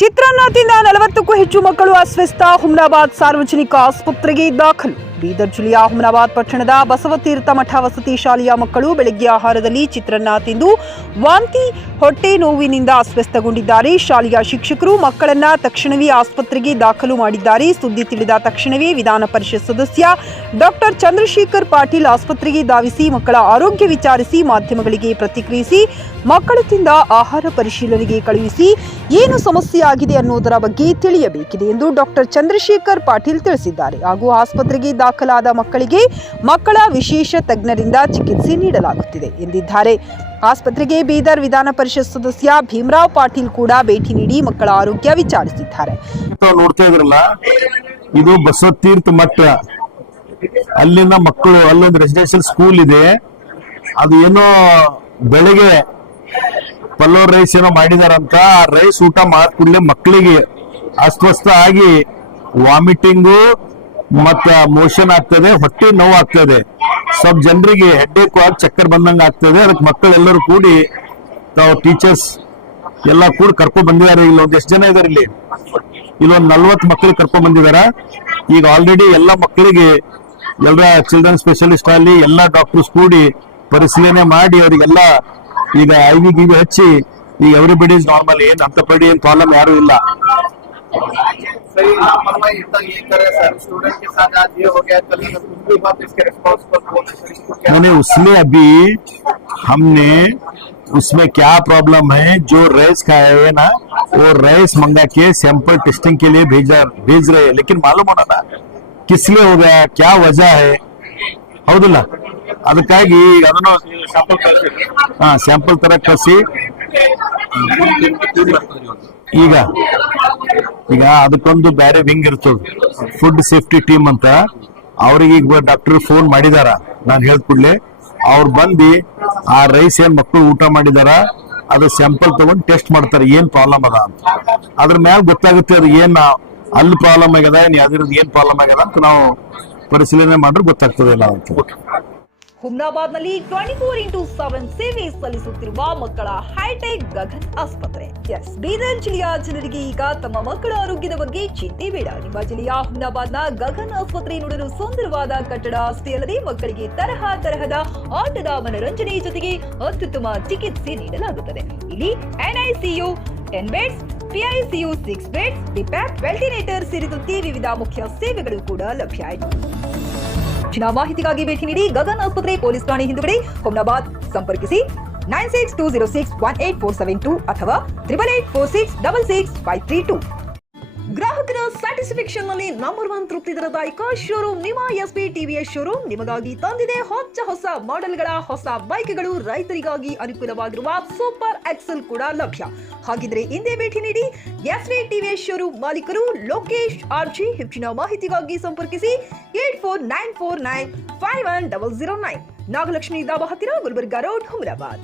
ಚಿತ್ರಾನ್ನ ತಿಂದ 40ಕ್ಕೂ ಹೆಚ್ಚು ಮಕ್ಕಳು ಅಸ್ವಸ್ಥ. ಹುಮ್ನಾಬಾದ್ ಸಾರ್ವಜನಿಕ ಆಸ್ಪತ್ರೆಗೆ ದಾಖಲು. ಬೀದರ್ ಜಿಲ್ಲೆಯ ಹುಮ್ನಾಬಾದ್ ಪಟ್ಟಣದ ಬಸವತೀರ್ಥ ಮಠ ವಸತಿ ಶಾಲೆಯ ಮಕ್ಕಳು ಬೆಳಗ್ಗೆ ಆಹಾರದಲ್ಲಿ ಚಿತ್ರಾನ್ನ ತಿಂದು ವಾಂತಿ, ಹೊಟ್ಟೆ ನೋವಿನಿಂದ ಅಸ್ವಸ್ಥಗೊಂಡಿದ್ದಾರೆ. ಶಾಲೆಯ ಶಿಕ್ಷಕರು ಮಕ್ಕಳನ್ನ ತಕ್ಷಣವೇ ಆಸ್ಪತ್ರೆಗೆ ದಾಖಲು ಮಾಡಿದ್ದಾರೆ. ಸುದ್ದಿ ತಿಳಿದ ತಕ್ಷಣವೇ ವಿಧಾನ ಪರಿಷತ್ ಸದಸ್ಯ ಡಾಕ್ಟರ್ ಚಂದ್ರಶೇಖರ್ ಪಾಟೀಲ್ ಆಸ್ಪತ್ರೆಗೆ ಧಾವಿಸಿ ಮಕ್ಕಳ ಆರೋಗ್ಯ ವಿಚಾರಿಸಿ ಮಾಧ್ಯಮಗಳಿಗೆ ಪ್ರತಿಕ್ರಿಯಿಸಿ ಮಕ್ಕಳು ತಿಂದ ಆಹಾರ ಪರಿಶೀಲನೆಗೆ ಕಳುಹಿಸಿ ಏನು ಸಮಸ್ಯೆ ಆಗಿದೆ ಅನ್ನೋದರ ಬಗ್ಗೆ ತಿಳಿಯಬೇಕಿದೆ ಎಂದು ಡಾಕ್ಟರ್ ಚಂದ್ರಶೇಖರ್ ಪಾಟೀಲ್ ತಿಳಿಸಿದ್ದಾರೆ. ಹಾಗೂ ಆಸ್ಪತ್ರೆಗೆ ದಾಖಲಾದ ಮಕ್ಕಳಿಗೆ ಮಕ್ಕಳ ವಿಶೇಷ ತಜ್ಞರಿಂದ ಚಿಕಿತ್ಸೆ ನೀಡಲಾಗುತ್ತಿದೆ ಎಂದಿದ್ದಾರೆ. ಆಸ್ಪತ್ರೆಗೆ ಬೀದರ್ ವಿಧಾನ ಪರಿಷತ್ ಸದಸ್ಯ ಭೀಮರಾವ್ ಪಾಟೀಲ್ ಕೂಡ ಭೇಟಿ ನೀಡಿ ಮಕ್ಕಳ ಆರೋಗ್ಯ ವಿಚಾರಿಸಿದ್ದಾರೆ. ನೋಡ್ತಾ ಇದ್ರಲ್ಲ, ಇದು ಬಸವತೀರ್ಥ ಮಠ. ಅಲ್ಲಿನ ಮಕ್ಕಳು, ಅಲ್ಲೊಂದು ರೆಸಿಡೆನ್ಷಿಯಲ್ ಸ್ಕೂಲ್ ಇದೆ. ಅದು ಏನೋ ಬೆಳಗ್ಗೆ ಪಲ್ಲೋರ್ ರೈಸ್ ಏನೋ ಮಾಡಿದಾರಂತ. ಆ ರೈಸ್ ಊಟ ಮಾಡ್ ಕೂಡಲೇ ಮಕ್ಕಳಿಗೆ ಅಸ್ವಸ್ಥ ಆಗಿ ವಾಮಿಟಿಂಗು ಮತ್ತ ಮೋಷನ್ ಆಗ್ತದೆ, ಹೊಟ್ಟೆ ನೋವು ಆಗ್ತದೆ. ಸ್ವಲ್ಪ ಜನರಿಗೆ ಹೆಡ್ಡೇಕ್ ಆಗಿ ಚಕ್ಕರ್ ಬಂದಂಗ ಆಗ್ತದೆ. ಅದಕ್ಕೆ ಮಕ್ಕಳೆಲ್ಲರೂ ಕೂಡಿ ತಾವು ಟೀಚರ್ಸ್ ಎಲ್ಲ ಕೂಡಿ ಕರ್ಕೊಂಡ್ ಬಂದಿದ್ದಾರೆ. ಇಲ್ಲೊಂದು ಎಷ್ಟು ಜನ ಇದಾರೆ, ಇಲ್ಲೊಂದು 40 ಮಕ್ಕಳಿಗೆ ಕರ್ಕೊಂಡ್ ಬಂದಿದಾರ. ಈಗ ಆಲ್ರೆಡಿ ಎಲ್ಲ ಮಕ್ಕಳಿಗೆ ಎಲ್ಲ ಚಿಲ್ಡ್ರನ್ ಸ್ಪೆಷಲಿಸ್ಟ್ ಅಲ್ಲಿ ಎಲ್ಲ ಡಾಕ್ಟರ್ಸ್ ಕೂಡಿ ಪರಿಶೀಲನೆ ಮಾಡಿ ಅವರಿಗೆಲ್ಲ ಈಗ IV ಹಚ್ಚಿ ಈಗ ಎವ್ರಿಬಡಿ ಇಸ್ ನಾರ್ಮಲ್. ಏನ್ ಅಂತ ಪಡಿ ಏನ್ ಪ್ರಾಬ್ಲಮ್ ಯಾರು ಇಲ್ಲ. सही लापरवाही इतना ये करे सर, स्टूडेंट के साथ आज ये हो गया, कल दूसरी बात इसके रिस्पॉन्स पर मैंने उसमें अभी हमने उसमें क्या प्रॉब्लम है, जो रेस खाए हुए ना वो रेस मंगा के सैंपल टेस्टिंग के लिए भेज रहे हैं. लेकिन मालूम होना ना किस लिए हो गया, क्या वजह है. ಹೌದಿಲ್ಲ, ಅದಕ್ಕಾಗಿ ಅದನ್ನು ಸ್ಯಾಂಪಲ್ ತರ ಕಳಿಸಿ ಈಗ ಅದಕ್ಕೊಂದು ಬೇರೆ ವಿಂಗ್ ಇರ್ತದೆ, ಫುಡ್ ಸೇಫ್ಟಿ ಟೀಮ್ ಅಂತ. ಅವ್ರಿಗೆ ಈಗ ಡಾಕ್ಟರ್ ಫೋನ್ ಮಾಡಿದಾರ, ನಾನು ಹೇಳ್ದ ಕೂಡಲೇ ಅವ್ರು ಬಂದು ಆ ರೈಸ್ ಏನ್ ಮಕ್ಕಳು ಊಟ ಮಾಡಿದಾರ ಅದು ಸ್ಯಾಂಪಲ್ ತಗೊಂಡು ಟೆಸ್ಟ್ ಮಾಡ್ತಾರೆ ಏನ್ ಪ್ರಾಬ್ಲಮ್ ಅದ ಅಂತ. ಅದ್ರ ಮ್ಯಾಲ ಗೊತ್ತಾಗುತ್ತೆ ಅದು ಏನ್ ಅಲ್ಲಿ ಪ್ರಾಬ್ಲಮ್ ಆಗ್ಯದ, ಯಾವ್ದಿರೋದು ಏನ್ ಪ್ರಾಬ್ಲಮ್ ಆಗ್ಯದ ಅಂತ ನಾವು ಪರಿಶೀಲನೆ ಮಾಡಿದ್ರೆ ಗೊತ್ತಾಗ್ತದೆ ನಾವು. ಹುಮ್ನಾಬಾದ್ನಲ್ಲಿ 24x7 ಸೇವೆ ಸಲ್ಲಿಸುತ್ತಿರುವ ಮಕ್ಕಳ ಹೈಟೆಕ್ ಗಗನ್ ಆಸ್ಪತ್ರೆ. ಬೀದರ್ ಜಿಲ್ಲೆಯ ಜನರಿಗೆ ಈಗ ತಮ್ಮ ಮಕ್ಕಳ ಆರೋಗ್ಯದ ಬಗ್ಗೆ ಚಿಂತೆ ಬೇಡ. ನಿಮ್ಮ ಜಿಲ್ಲೆಯ ಹುಮ್ನಾಬಾದ್ನ ಗಗನ್ ಆಸ್ಪತ್ರೆ ನೋಡಲು ಸುಂದರವಾದ ಕಟ್ಟಡ ಅಷ್ಟೇ ಅಲ್ಲದೆ ಮಕ್ಕಳಿಗೆ ತರಹದ ಆಟದ ಮನರಂಜನೆ ಜೊತೆಗೆ ಅತ್ಯುತ್ತಮ ಚಿಕಿತ್ಸೆ ನೀಡಲಾಗುತ್ತದೆ. ಇಲ್ಲಿ NICU 10 beds, PICU 6 beds, BiPAP, ventilator ಸೇರಿದಂತೆ ವಿವಿಧ ಮುಖ್ಯ ಸೇವೆಗಳು ಕೂಡ ಲಭ್ಯ ಇದೆ. ಹೆಚ್ಚಿನ ಮಾಹಿತಿಗಾಗಿ ಭೇಟಿ ನೀಡಿ ಗಗನ್ ಆಸ್ಪತ್ರೆ, ಪೊಲೀಸ್ ಠಾಣೆ ಹಿಂದುಗಡೆ, ಹುಮ್ನಾಬಾದ್. ಸಂಪರ್ಕಿಸಿ 9620618472 ಅಥವಾ 8884666532. ಗ್ರಾಹಕರ ಸ್ಯಾಟಿಸ್ಫ್ಯಾಕ್ಷನ್ ನಲ್ಲಿ ನಂಬರ್ 1 ತೃಪ್ತಿ ದರದಾಯಕ ಶೋರೂಮ್ ನಿಮ್ಮ SP TVS ಶೋರೂಮ್ ನಿಮಗಾಗಿ ತಂದಿದೆ ಹೊಸ ಮಾಡೆಲ್ಗಳ ಹೊಸ ಬೈಕ್ಗಳು. ರೈತರಿಗಾಗಿ ಅನುಕೂಲವಾಗಿರುವ ಸೂಪರ್ ಎಕ್ಸೆಲ್ ಕೂಡ ಲಭ್ಯ. ಹಾಗಿದ್ರೆ ಹಿಂದೆ ಭೇಟಿ ನೀಡಿ SP TVS ಶೋರೂಮ್ ಮಾಲೀಕರು ಲೋಕೇಶ್ RG. ಹೆಚ್ಚಿನ ಮಾಹಿತಿಗಾಗಿ ಸಂಪರ್ಕಿಸಿ 8494951009. ನಾಗಲಕ್ಷ್ಮಿ ದಾಬಾ ಹತ್ತಿರ, ಗುಲ್ಬರ್ಗಾ ರೋಡ್, ಹುಮ್ನಾಬಾದ್.